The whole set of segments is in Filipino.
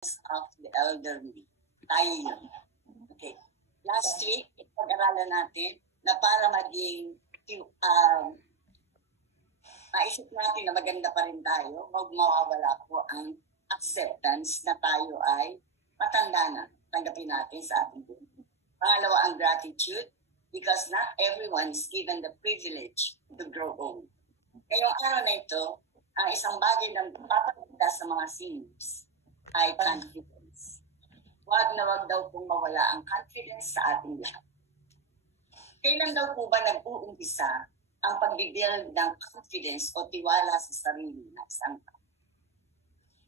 of the elderly. Tayo yun. Okay. Last week, pag-aralan natin na para maging maisip natin na maganda pa rin tayo, huwag mawawala po ang acceptance na tayo ay matanda na. Tanggapin natin sa ating buhay. Pangalawa, ang gratitude because not everyone is given the privilege to grow old. Ngayong araw na ito, ang isang bagay na papakita sa mga seniors ay confidence. Huwag na huwag daw pong mawala ang confidence sa ating lahat. Kailan daw po ba nag-uumpisa ang pag-build ng confidence o tiwala sa sarili ng isang tao?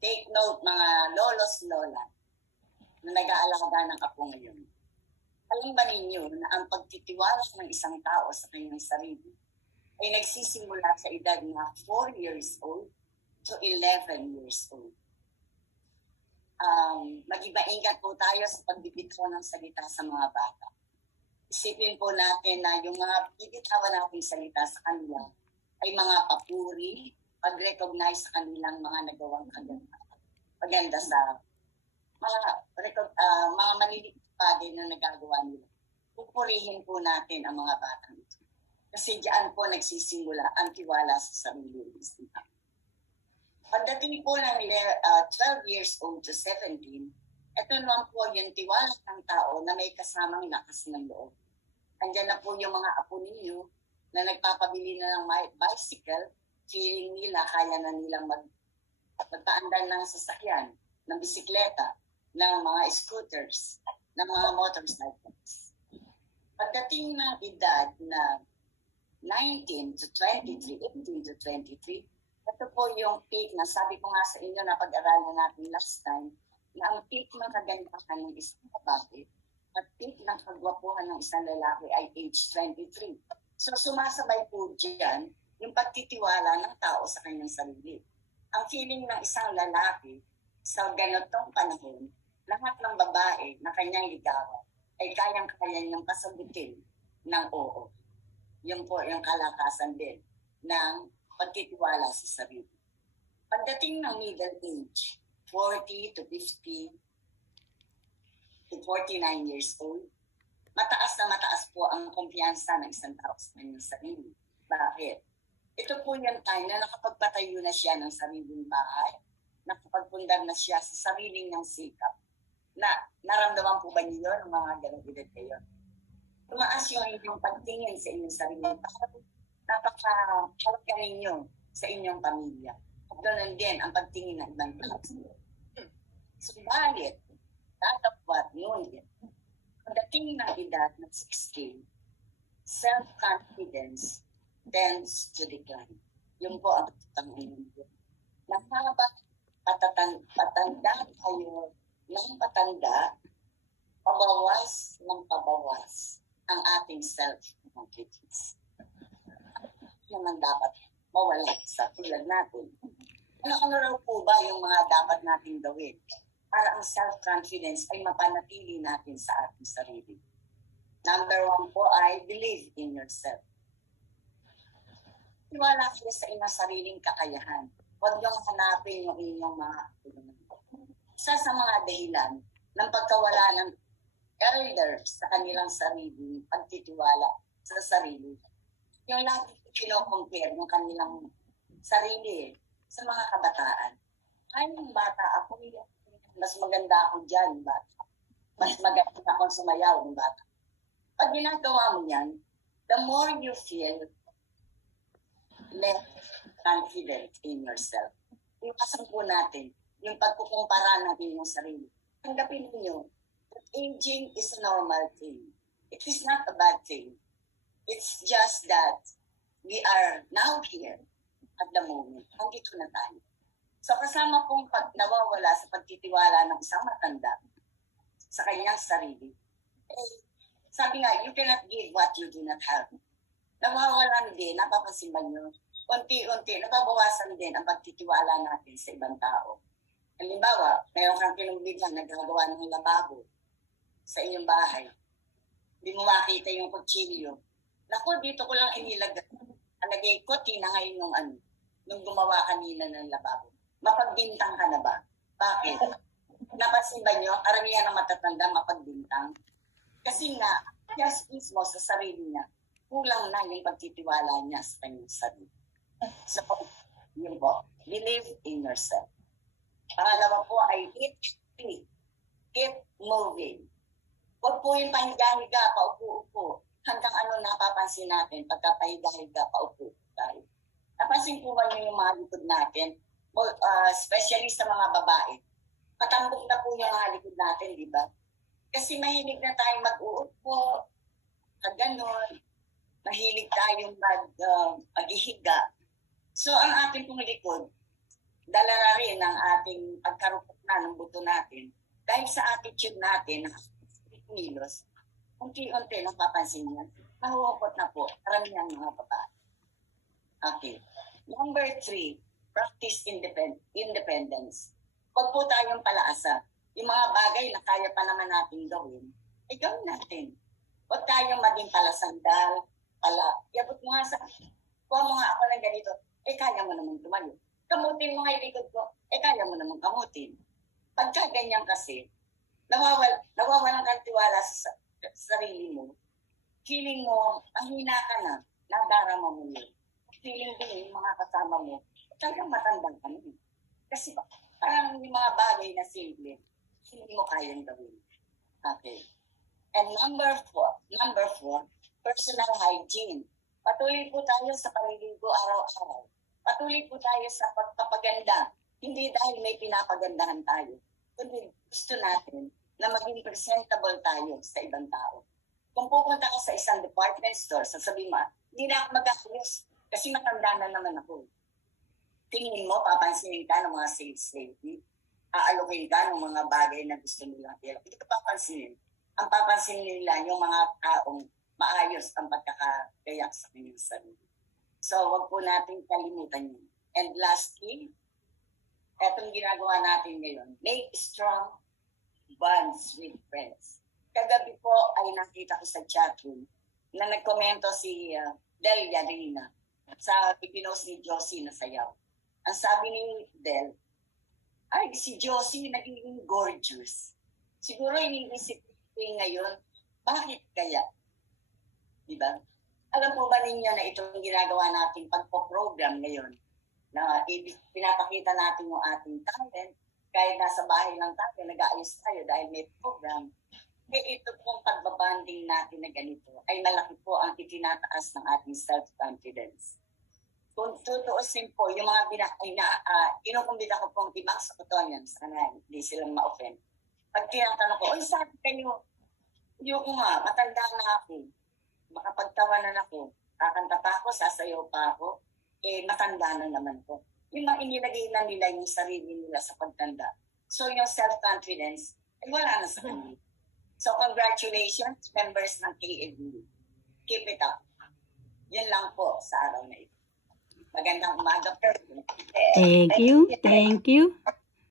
Take note mga lolos-lola na nag-aalaga ng apo ngayon. Alam ba ninyo na ang pagtitiwala ng isang tao sa kanyang sarili ay nagsisimula sa edad na 4 years old to 11 years old. Mag-iba-ingat po tayo sa pagbibitaw ng salita sa mga bata. Isipin po natin na yung mga bibitawan nating salita sa kanila ay mga papuri, pag-recognize sa kanilang mga nagawang paganda sa mga maliliit bagay na nagagawa nila. Pupurihin po natin ang mga batang ito. Kasi diyan po nagsisimula ang tiwala sa sarili. Pagdating po ng 12 years old to 17, ito naman po yung tiwala ng tao na may kasamang lakas ng loob. Andiyan na po yung mga apo ninyo na nagpapabili na ng bicycle, feeling nila kaya na nilang magpaandar ng sasakyan, ng bisikleta, ng mga scooters, ng mga motorcycles. Pagdating ng edad na 19 to 23, 18 to 23, ito po yung peak na sabi ko nga sa inyo na pag-aralan natin last time, na ang peak ng kagandahan ng isang babae at peak ng kagwapuhan ng isang lalaki ay age 23. So sumasabay po dyan yung pagtitiwala ng tao sa kanyang sarili. Ang feeling ng isang lalaki sa ganitong panahon, lahat ng babae na kanyang ligawan ay kayang-kaya niyang pasagutin ng oo. Yun po yung kalakasan din ng pagtitiwala sa sarili. Pagdating ng middle age, 40 to 50 to 49 years old, mataas na mataas po ang kumpiyansa ng isang tao sa kanyang sarili. Bakit? Ito po yung time na nakapagpatayo na siya ng sariling bahay, nakapagpundar na siya sa sariling ng sikap. Naramdaman po ba niyo ng mga ganong edad kayo? Tumaas yung inyong pagtingin sa inyong sarili. Napaka-halaga ninyo sa inyong pamilya. At ganoon din ang pagtingin ng ibang tao. Subalit, tatapwat ngunit, pagdating ng edad ng 16, self-confidence tends to decline. Yun po ang tanongin ko. Napabak patanda kayo ng patanda, pabawas ng pabawas ang ating self-confidence. Naman dapat mawala sa tulad natin. Ano raw po ba yung mga dapat natin gawin para ang self-confidence ay mapanatili natin sa ating sarili? Number 1 po ay believe in yourself. Tiwala kayo sa inyong sariling kakayahan. Huwag niyong hanapin yung inyong mga isa sa mga dahilan ng pagkawala ng elders sa kanilang sarili, pagtitiwala sa sarili. Yung lagi kino-compare yung kanilang sarili sa mga kabataan. Ay, yung bata ako, mas maganda ako dyan, bata. Mas maganda akong sumayaw ng bata. Pag ginagawa mo yan, the more you feel less confident in yourself. Iwasan po natin yung pagkukumpara natin yung sarili. Tanggapin niyo that aging is a normal thing. It is not a bad thing. It's just that we are now here at the moment. Nandito na tayo. So kasama pong nawawala sa pagtitiwala ng isang matanda sa kanyang sarili. Sabi nga, you cannot give what you do not have. Nawawalan din, napapansin ba nyo? Unti-unti, nababawasan din ang pagtitiwala natin sa ibang tao. Halimbawa, mayroon kang pinagbigan na gagawa ng lababo sa inyong bahay. Hindi mo makita yung kutsilyo. Naku, dito ko lang inilagay. Alagay ko, tinangay nung gumawa kanina ng lababo. Mapagbintang ka na ba? Bakit? Napansin ba nyo, karamihan ng matatanda mapagbintang? Kasi nga, just mismo sa sarili niya, kulang na yung pagtitiwala niya sa kanyang sarili. So, yun po, believe in yourself. Pangalawa po ay eat clean. Keep moving. Huwag po yung pahiga-higa, paupo-upo. Hanggang ano napapansin natin, pagkapahiga-higa, paupo tayo. Napansin po ba nyo yung mga likod natin? Especially sa mga babae. Patambok na po yung mga likod natin, di ba? Kasi mahilig na tayo mag-uupo, ganon. Mahilig tayong maghihiga. So, ang ating pong likod, dala na rin ang ating pagkarupok na ng buto natin. Dahil sa attitude natin, kilos, unti-unti napapansin niya, mahuhukot na po, karamihan mga babae. Okay. Number 3, practice independence. Huwag po tayong palaasa. Yung mga bagay na kaya pa naman natin gawin, ay gawin natin. Huwag tayong maging palasandal, yabot mo nga sa, kuha mo nga ako ng ganito, kaya mo naman tumayo. Kamutin mo nga yung likod ko, kaya mo naman kamutin. Pagka ganyan kasi, nawawalan kang tiwala sa sarili mo, feeling mo, mahina ka na, nadarama mo yun. Feeling din yung mga kasama mo, talagang matandang ka nun. Kasi parang yung mga bagay na simple, hindi mo kayang gawin. Okay. And number 4, personal hygiene. Patuloy po tayo sa paliligo araw-araw. Patuloy po tayo sa pagpapaganda. Hindi dahil may pinapagandahan tayo, kundi gusto natin na maging presentable tayo sa ibang tao. Kung pupunta ka sa isang department store, sasabihin mo, hindi na ako mag-ayos kasi matanda na naman ako. Tingin mo, papansinin ka ng mga sales lady, aalokin ka ng mga bagay na gusto nila. Hindi ka papansinin. Ang papansinin nila yung mga taong maayos ang pagkakagayak sa kanyang sarili. So, wag po natin kalimutan yun. And lastly, etong ginagawa natin ngayon, make strong bonds with friends. Kagabi po ay nakita ko sa chatroom na nagkomento si Del Yarina sa pipinos ni Josie na sayaw. Ang sabi ni Del, ay si Josie naging gorgeous. Siguro iniisip ko ngayon, bakit kaya? Diba? Alam po ba ninyo na itong ginagawa natin pagpo-program ngayon, na pinapakita natin yung ating talent, kahit nasa bahay lang tayo, nag-aayos tayo dahil may program, ito pong pagbabanding natin na ganito ay malaki po ang itinataas ng ating self-confidence. Kung tutuusin po, yung mga inukumbida ko pong ibang sa Cotoyan, sana hindi silang ma-offend. Pag tinatanong ko, sabi kayo, yung nga, matanda na ako, makapagtawanan ako, kakanta pa ako, sasayaw pa ako, matanda na naman ko. Yung mga inilagay na nila yung sarili nila sa pagtanda. So yung self-confidence, wala na sa kanila. So congratulations, members ng KAB. Keep it up. Yun lang po sa araw na ito. Magandang umaga. Thank you.